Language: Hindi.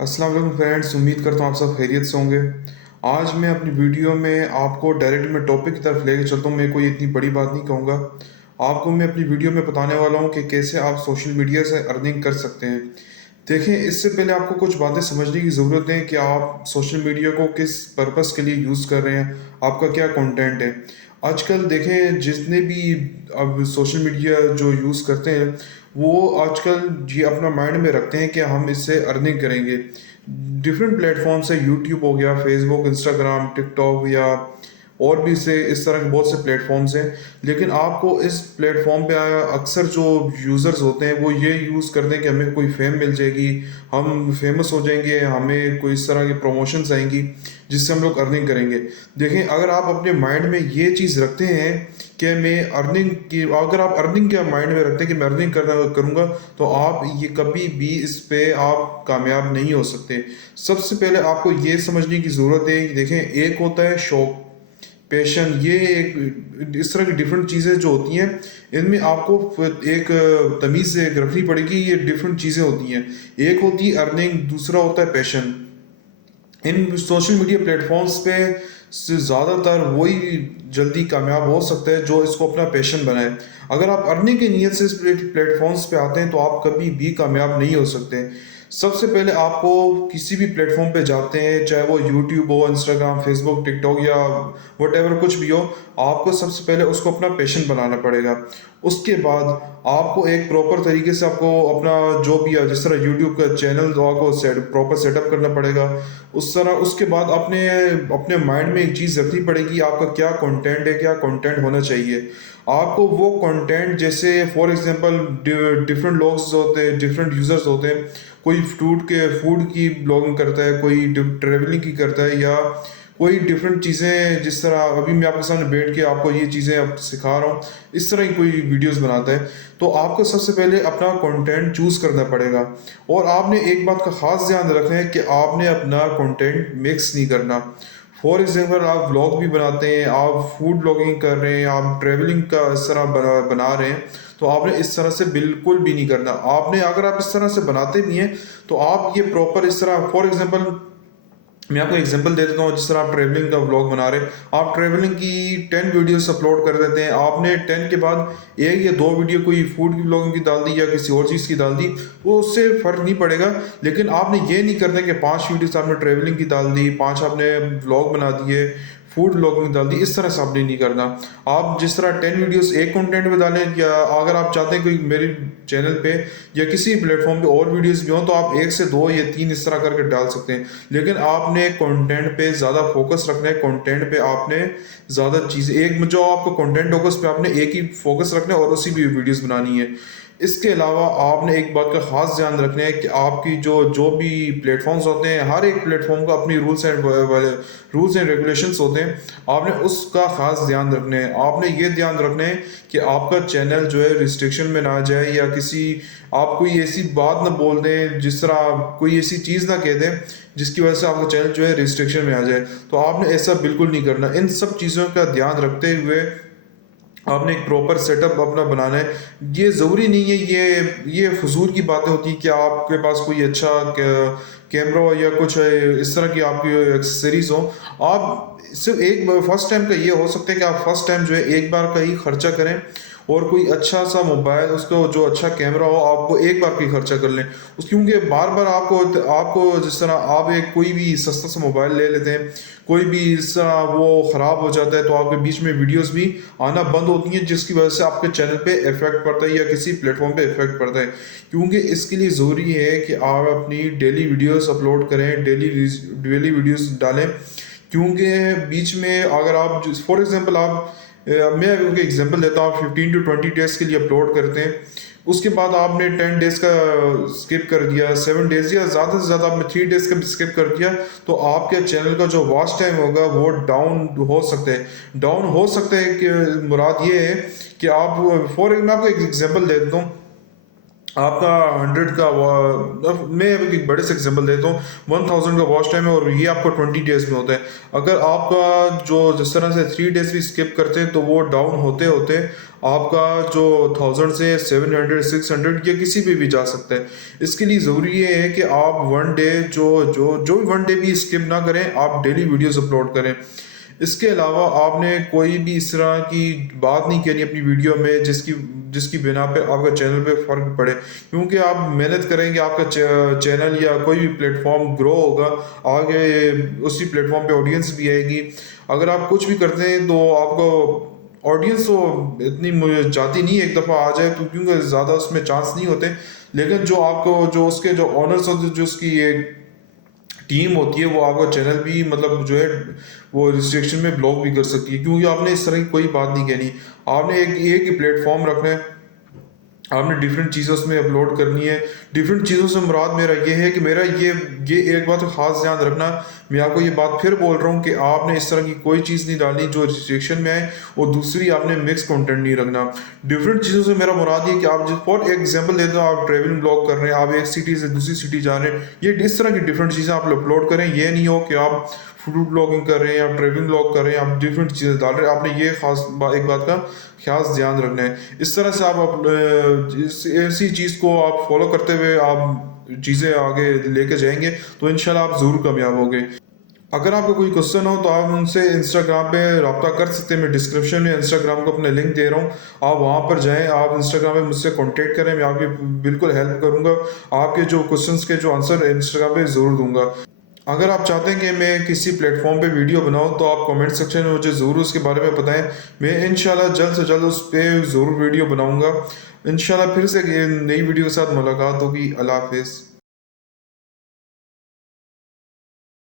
अस्सलाम वालेकुम फ्रेंड्स, उम्मीद करता हूँ आप सब खैरियत से होंगे। आज मैं अपनी वीडियो में आपको डायरेक्ट मैं टॉपिक की तरफ लेके चलता हूँ। मैं कोई इतनी बड़ी बात नहीं कहूँगा। आपको मैं अपनी वीडियो में बताने वाला हूँ कि कैसे आप सोशल मीडिया से अर्निंग कर सकते हैं। देखें, इससे पहले आपको कुछ बातें समझने की ज़रूरत है कि आप सोशल मीडिया को किस पर्पस के लिए यूज़ कर रहे हैं, आपका क्या कंटेंट है। आजकल देखें, जितने भी अब सोशल मीडिया जो यूज़ करते हैं, वो आजकल ये अपना माइंड में रखते हैं कि हम इससे अर्निंग करेंगे। डिफरेंट प्लेटफ़ॉर्म्स है, यूट्यूब हो गया, फेसबुक, इंस्टाग्राम, टिकटॉक या और भी से इस तरह के बहुत से प्लेटफ़ॉर्म्स हैं। लेकिन आपको इस प्लेटफ़ॉर्म पे अक्सर जो यूज़र्स होते हैं वो ये यूज़ करते हैं कि हमें कोई फ़ेम मिल जाएगी, हम फेमस हो जाएँगे, हमें कोई इस तरह की प्रमोशंस आएँगी जिससे हम लोग अर्निंग करेंगे। देखें, अगर आप अपने माइंड में ये चीज़ रखते हैं कि मैं अर्निंग की अगर आप अर्निंग के माइंड में रखते हैं कि मैं अर्निंग करना करूँगा, तो आप ये कभी भी इस पे आप कामयाब नहीं हो सकते। सबसे पहले आपको ये समझने की ज़रूरत है कि देखें, एक होता है शौक, पैशन, ये एक इस तरह की डिफरेंट चीज़ें जो होती हैं, इनमें आपको एक तमीज़ से एक रखनी पड़ेगी। ये डिफरेंट चीज़ें होती हैं। एक होती है अर्निंग, दूसरा होता है पैशन। इन सोशल मीडिया प्लेटफॉर्म्स पे से ज़्यादातर वही जल्दी कामयाब हो सकता है जो इसको अपना पैशन बनाए। अगर आप अर्निंग की नीयत से इस प्लेटफॉर्म्स पे आते हैं तो आप कभी भी कामयाब नहीं हो सकते। सबसे पहले आपको किसी भी प्लेटफॉर्म पे जाते हैं, चाहे वो यूट्यूब हो, इंस्टाग्राम, फेसबुक, टिकटॉक या वटेवर कुछ भी हो, आपको सबसे पहले उसको अपना पैशन बनाना पड़ेगा। उसके बाद आपको एक प्रॉपर तरीके से आपको अपना जो भी है, जिस तरह यूट्यूब का चैनल तो आपको प्रॉपर सेटअप करना पड़ेगा। उस तरह उसके बाद अपने अपने माइंड में एक चीज़ रखनी पड़ेगी, आपका क्या कंटेंट है, क्या कंटेंट होना चाहिए। आपको वो कंटेंट, जैसे फॉर एग्जांपल डिफरेंट लोग होते हैं, डिफरेंट यूजर्स होते हैं। कोई फूड की ब्लॉगिंग करता है, कोई ट्रेवलिंग की करता है, या कोई डिफरेंट चीज़ें, जिस तरह अभी मैं आपके सामने बैठ के आपको ये चीज़ें अब सिखा रहा हूँ, इस तरह की कोई वीडियोस बनाता है। तो आपको सबसे पहले अपना कंटेंट चूज़ करना पड़ेगा। और आपने एक बात का ख़ास ध्यान रखना है कि आपने अपना कंटेंट मिक्स नहीं करना। फॉर एग्जांपल, आप व्लॉग भी बनाते हैं, आप फूड ब्लॉगिंग कर रहे हैं, आप ट्रैवलिंग का इस तरह बना रहे हैं, तो आपने इस तरह से बिल्कुल भी नहीं करना। आपने अगर आप इस तरह से बनाते भी हैं, तो आप ये प्रॉपर इस तरह, फॉर एग्जांपल मैं आपको एग्जांपल दे देता हूँ। जिस तरह आप ट्रैवलिंग का व्लॉग बना रहे हैं, आप ट्रैवलिंग की 10 वीडियोस अपलोड कर देते हैं। आपने 10 के बाद एक या दो वीडियो कोई फूड की व्लॉगिंग की डाल दी या किसी और चीज़ की डाल दी, वो उससे फ़र्क नहीं पड़ेगा। लेकिन आपने ये नहीं करना कि 5 वीडियोस आपने ट्रैवलिंग की डाल दी, 5 आपने व्लॉग बना दिए, फूड व्लॉगिंग डाल दी। इस तरह से आपने नहीं करना। आप जिस तरह 10 वीडियोस एक कंटेंट में डालें, या अगर आप चाहते हैं कोई मेरे चैनल पे या किसी प्लेटफॉर्म पे और वीडियोस भी हों, तो आप 1 से 2 या 3 इस तरह करके डाल सकते हैं। लेकिन आपने कंटेंट पे ज़्यादा फोकस रखना है। कंटेंट पे आपने ज़्यादा चीज़ें, एक जो आपका कंटेंट होगा उस पे आपने एक ही फोकस रखना है और उसी भी वीडियोस बनानी है। इसके अलावा आपने एक बात का ख़ास ध्यान रखना है कि आपकी जो जो भी प्लेटफॉर्म्स होते हैं, हर एक प्लेटफॉर्म का अपनी रूल्स एंड रेगुलेशंस होते हैं। आपने उसका ख़ास ध्यान रखना है। आपने ये ध्यान रखना है कि आपका चैनल जो है रिस्ट्रिक्शन में ना जाए, या किसी आप कोई ऐसी बात ना बोल दें, जिस तरह आप कोई ऐसी चीज़ ना कह दें जिसकी वजह से आपका चैनल जो है रिस्ट्रिक्शन में आ जाए। तो आपने ऐसा बिल्कुल नहीं करना। इन सब चीज़ों का ध्यान रखते हुए आपने एक प्रॉपर सेटअप अपना बनाना है। ये ज़रूरी नहीं है, ये फ़ुज़ूल की बातें होती हैं कि आपके पास कोई अच्छा कैमरा हो या कुछ इस तरह की आपकी एक्सेसरीज़ हो। आप सिर्फ़ एक फर्स्ट टाइम का ये हो सकता है कि आप फर्स्ट टाइम जो है एक बार का ही खर्चा करें, और कोई अच्छा सा मोबाइल, उसको जो अच्छा कैमरा हो, आपको एक बार का ही खर्चा कर लें। उस क्योंकि बार-बार आपको आपको जिस तरह आप एक कोई भी सस्ता सा मोबाइल ले लेते हैं, कोई भी इस तरह वो ख़राब हो जाता है, तो आपके बीच में वीडियोज़ भी आना बंद होती हैं, जिसकी वजह से आपके चैनल पे इफ़ेक्ट पड़ता है या किसी प्लेटफ़ॉर्म पे इफ़ेक्ट पड़ता है। क्योंकि इसके लिए ज़रूरी है कि आप अपनी डेली वीडियोज़ अपलोड करें, डेली वीडियोज़ डालें। क्योंकि बीच में अगर आप फॉर एग्ज़ाम्पल आप मैं आपको एग्जांपल देता हूँ, आप 15 टू 20 डेज़ के लिए अपलोड करते हैं। उसके बाद आपने 10 डेज़ का स्किप कर दिया, 7 डेज़ या ज़्यादा से ज़्यादा आपने 3 डेज़ का भी स्किप कर दिया, तो आपके चैनल का जो वॉच टाइम होगा वो डाउन हो सकता है। डाउन हो सकता है कि मुराद ये है कि आप मैं आपको एक एग्जांपल दे देता हूँ। आपका 100 का मैं अब एक बड़े से एग्जांपल देता हूँ। 1000 का वॉच टाइम है और ये आपका 20 डेज़ में होता है। अगर आपका जो जिस तरह से 3 डेज़ भी स्किप करते हैं, तो वो डाउन होते होते आपका जो 1000 से 700 600 या किसी पे भी जा सकता है। इसके लिए ज़रूरी ये है कि आप वन डे जो वन डे भी स्किप ना करें, आप डेली वीडियोस अपलोड करें। इसके अलावा आपने कोई भी इस तरह की बात नहीं करनी अपनी वीडियो में जिसकी जिसकी बिना पे आपका चैनल पे फ़र्क पड़े, क्योंकि आप मेहनत करेंगे, आपका चैनल या कोई भी प्लेटफॉर्म ग्रो होगा, आगे उसी प्लेटफॉर्म पे ऑडियंस भी आएगी। अगर आप कुछ भी करते हैं तो आपको ऑडियंस तो इतनी मुझे जाती नहीं है, एक दफ़ा आ जाए तो, क्योंकि ज़्यादा उसमें चांस नहीं होते। लेकिन जो आपको जो उसके जो ऑनर्स होते, जो उसकी ये टीम होती है, वो आपका चैनल भी मतलब जो है वो रिस्ट्रिक्शन में ब्लॉक भी कर सकती है, क्योंकि आपने इस तरह की कोई बात नहीं कहनी। आपने एक ही प्लेटफॉर्म रखना है, आपने डिफरेंट चीज़ें उसमें अपलोड करनी है। डिफरेंट चीज़ों से मुराद मेरा ये है कि मेरा ये एक बात ख़ास ध्यान रखना, मैं आपको ये बात फिर बोल रहा हूँ कि आपने इस तरह की कोई चीज़ नहीं डालनी जो रिस्ट्रिक्शन में आए, और दूसरी आपने मिक्स कंटेंट नहीं रखना। डिफरेंट चीज़ों से मेरा मुराद ये कि आप फॉर एग्जांपल देते हो, आप ट्रैवलिंग ब्लॉग कर रहे हैं, आप एक सिटी से दूसरी सिटी जा रहे हैं, ये इस तरह की डिफरेंट चीज़ें आप अपलोड करें। ये नहीं हो कि आप फूड ब्लॉगिंग कर रहे हैं, आप ट्रैवलिंग ब्लॉग कर रहे हैं, आप डिफरेंट चीज़ें डाल रहे हैं। आपने ये एक बात का खास ध्यान रखना है। इस तरह से आप ऐसी चीज़ को आप फॉलो करते हुए आप चीज़ें आगे लेके जाएंगे तो इंशाल्लाह आप ज़रूर कामयाब होंगे। अगर आपको कोई क्वेश्चन हो तो आप उनसे इंस्टाग्राम पे रब्ता कर सकते हैं। मैं डिस्क्रिप्शन में इंस्टाग्राम को अपना लिंक दे रहा हूँ, आप वहाँ पर जाएं, आप इंस्टाग्राम पे मुझसे कांटेक्ट करें, मैं आपकी बिल्कुल हेल्प करूँगा। आपके जो क्वेश्चंस के जो आंसर इंस्टाग्राम पे ज़रूर दूंगा। अगर आप चाहते हैं कि मैं किसी प्लेटफॉर्म पे वीडियो बनाऊं तो आप कमेंट सेक्शन में मुझे ज़रूर उसके बारे में बताएं। मैं इंशाल्लाह जल्द से जल्द उस पर ज़रूर वीडियो बनाऊंगा। इंशाल्लाह फिर से एक नई वीडियो के साथ मुलाकात होगी। अल्लाह हाफिज़।